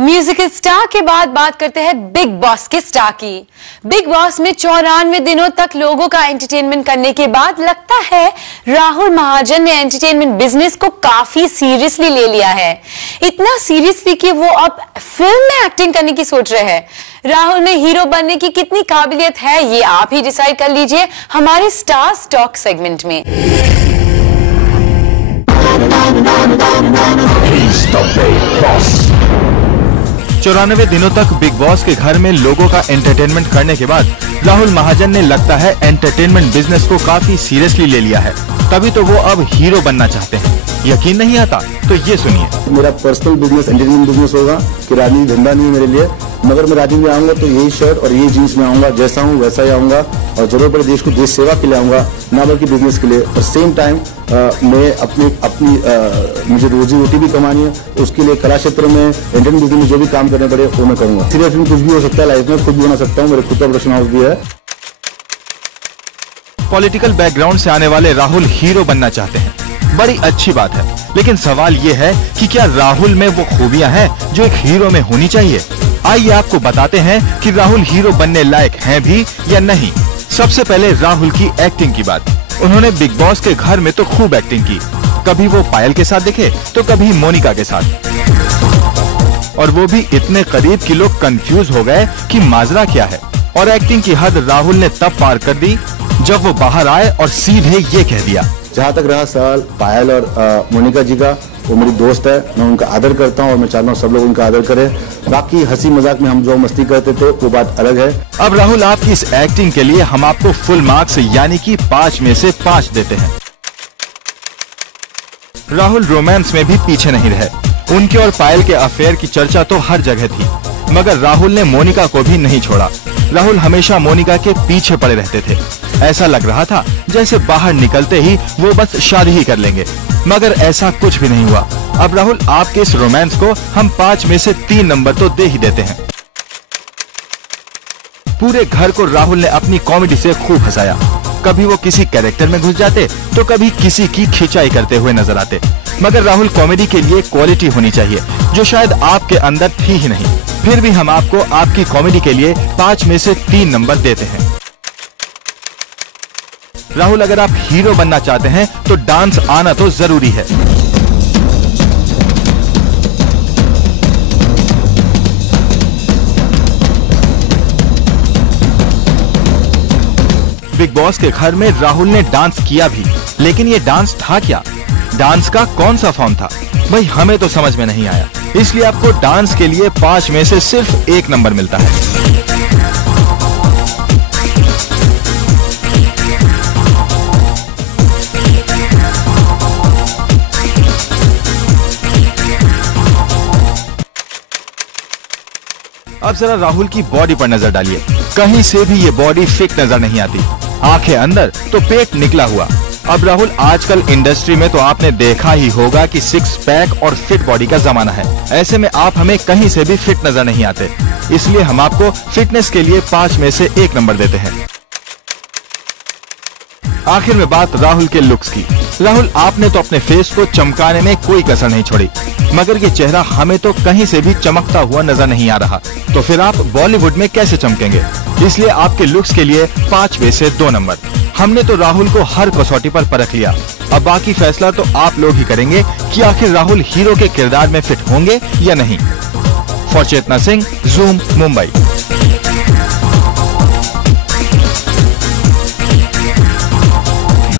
Musical star के बाद बात करते हैं बिग बॉस के स्टार की। बिग बॉस में 94 दिनों तक लोगों का एंटरटेनमेंट करने के बाद लगता है राहुल महाजन ने एंटरटेनमेंट बिजनेस को काफी सीरियसली ले लिया है। इतना सीरियसली कि वो अब फिल्म में एक्टिंग करने की सोच रहे हैं। राहुल में हीरो बनने की कितनी काबिलियत है ये आप ही डिसाइड कर लीजिए हमारे स्टार टॉक सेगमेंट में। 94 दिनों तक बिग बॉस के घर में लोगों का एंटरटेनमेंट करने के बाद राहुल महाजन ने लगता है एंटरटेनमेंट बिजनेस को काफी सीरियसली ले लिया है। तभी तो वो अब हीरो बनना चाहते हैं। यकीन नहीं आता तो ये सुनिए। मेरा पर्सनल बिजनेस एंटरटेनमेंट बिजनेस होगा कि राजनीति धंधा नहीं है मेरे लिए, मगर मैं राजनीति में आऊंगा तो यही शर्ट और यही जीन्स में आऊंगा, जैसा हूँ वैसा ही आऊंगा और जरूरत पड़े देश को देश सेवा के लिए आऊंगा, ना बल्कि बिजनेस के लिए। और सेम टाइम मैं अपनी मुझे रोजी रोटी भी कमानी है, उसके लिए कला क्षेत्र में एंटरटेनमेंट बिजनेस में जो भी काम करने पड़े वो मैं करूंगा। सीरियल फिल्म कुछ भी हो सकता है, लाइफ में खुद भी बना सकता हूँ, मेरे खुद का प्रोडक्शन हाउस भी है। पॉलिटिकल बैकग्राउंड से आने वाले राहुल हीरो बनना चाहते हैं, बड़ी अच्छी बात है। लेकिन सवाल ये है कि क्या राहुल में वो खूबियां हैं जो एक हीरो में होनी चाहिए? आइए आपको बताते हैं कि राहुल हीरो बनने लायक हैं भी या नहीं। सबसे पहले राहुल की एक्टिंग की बात। उन्होंने बिग बॉस के घर में तो खूब एक्टिंग की, कभी वो पायल के साथ दिखे तो कभी मोनिका के साथ, और वो भी इतने करीब कि लोग कंफ्यूज हो गए कि माजरा क्या है। और एक्टिंग की हद राहुल ने तब पार कर दी जब वो बाहर आए और सीधे ये कह दिया। जहाँ तक रहा सवाल पायल और मोनिका जी का, वो मेरी दोस्त है, मैं उनका आदर करता हूँ और मैं चाहता हूँ सब लोग उनका आदर करें। बाकी हंसी मजाक में हम जो मस्ती करते थे वो बात अलग है। अब राहुल आपकी इस एक्टिंग के लिए हम आपको फुल मार्क्स यानी कि 5 में से 5 देते हैं। राहुल रोमांस में भी पीछे नहीं रहे। उनके और पायल के अफेयर की चर्चा तो हर जगह थी, मगर राहुल ने मोनिका को भी नहीं छोड़ा। राहुल हमेशा मोनिका के पीछे पड़े रहते थे। ऐसा लग रहा था जैसे बाहर निकलते ही वो बस शादी ही कर लेंगे, मगर ऐसा कुछ भी नहीं हुआ। अब राहुल आपके इस रोमांस को हम 5 में से 3 नंबर तो दे ही देते हैं। पूरे घर को राहुल ने अपनी कॉमेडी से खूब हंसाया। कभी वो किसी कैरेक्टर में घुस जाते तो कभी किसी की खिंचाई करते हुए नजर आते। मगर राहुल कॉमेडी के लिए क्वालिटी होनी चाहिए जो शायद आपके अंदर थी ही नहीं। फिर भी हम आपको आपकी कॉमेडी के लिए 5 में से 3 नंबर देते हैं। राहुल अगर आप हीरो बनना चाहते हैं तो डांस आना तो जरूरी है। बिग बॉस के घर में राहुल ने डांस किया भी, लेकिन ये डांस था क्या? डांस का कौन सा फॉर्म था? भाई हमें तो समझ में नहीं आया। इसलिए आपको डांस के लिए 5 में से सिर्फ 1 नंबर मिलता है। अब जरा राहुल की बॉडी पर नजर डालिए। कहीं से भी ये बॉडी फिट नजर नहीं आती। आंखें अंदर तो पेट निकला हुआ। अब राहुल आजकल इंडस्ट्री में तो आपने देखा ही होगा कि 6 पैक और फिट बॉडी का जमाना है। ऐसे में आप हमें कहीं से भी फिट नजर नहीं आते। इसलिए हम आपको फिटनेस के लिए 5 में से 1 नंबर देते हैं। आखिर में बात राहुल के लुक्स की। राहुल आपने तो अपने फेस को चमकाने में कोई कसर नहीं छोड़ी, मगर ये चेहरा हमें तो कहीं से भी चमकता हुआ नजर नहीं आ रहा। तो फिर आप बॉलीवुड में कैसे चमकेंगे? इसलिए आपके लुक्स के लिए 5 में से 2 नंबर। हमने तो राहुल को हर कसौटी पर परख लिया। अब बाकी फैसला तो आप लोग ही करेंगे कि आखिर राहुल हीरो के किरदार में फिट होंगे या नहीं। For Chetna Singh, Zoom, Mumbai.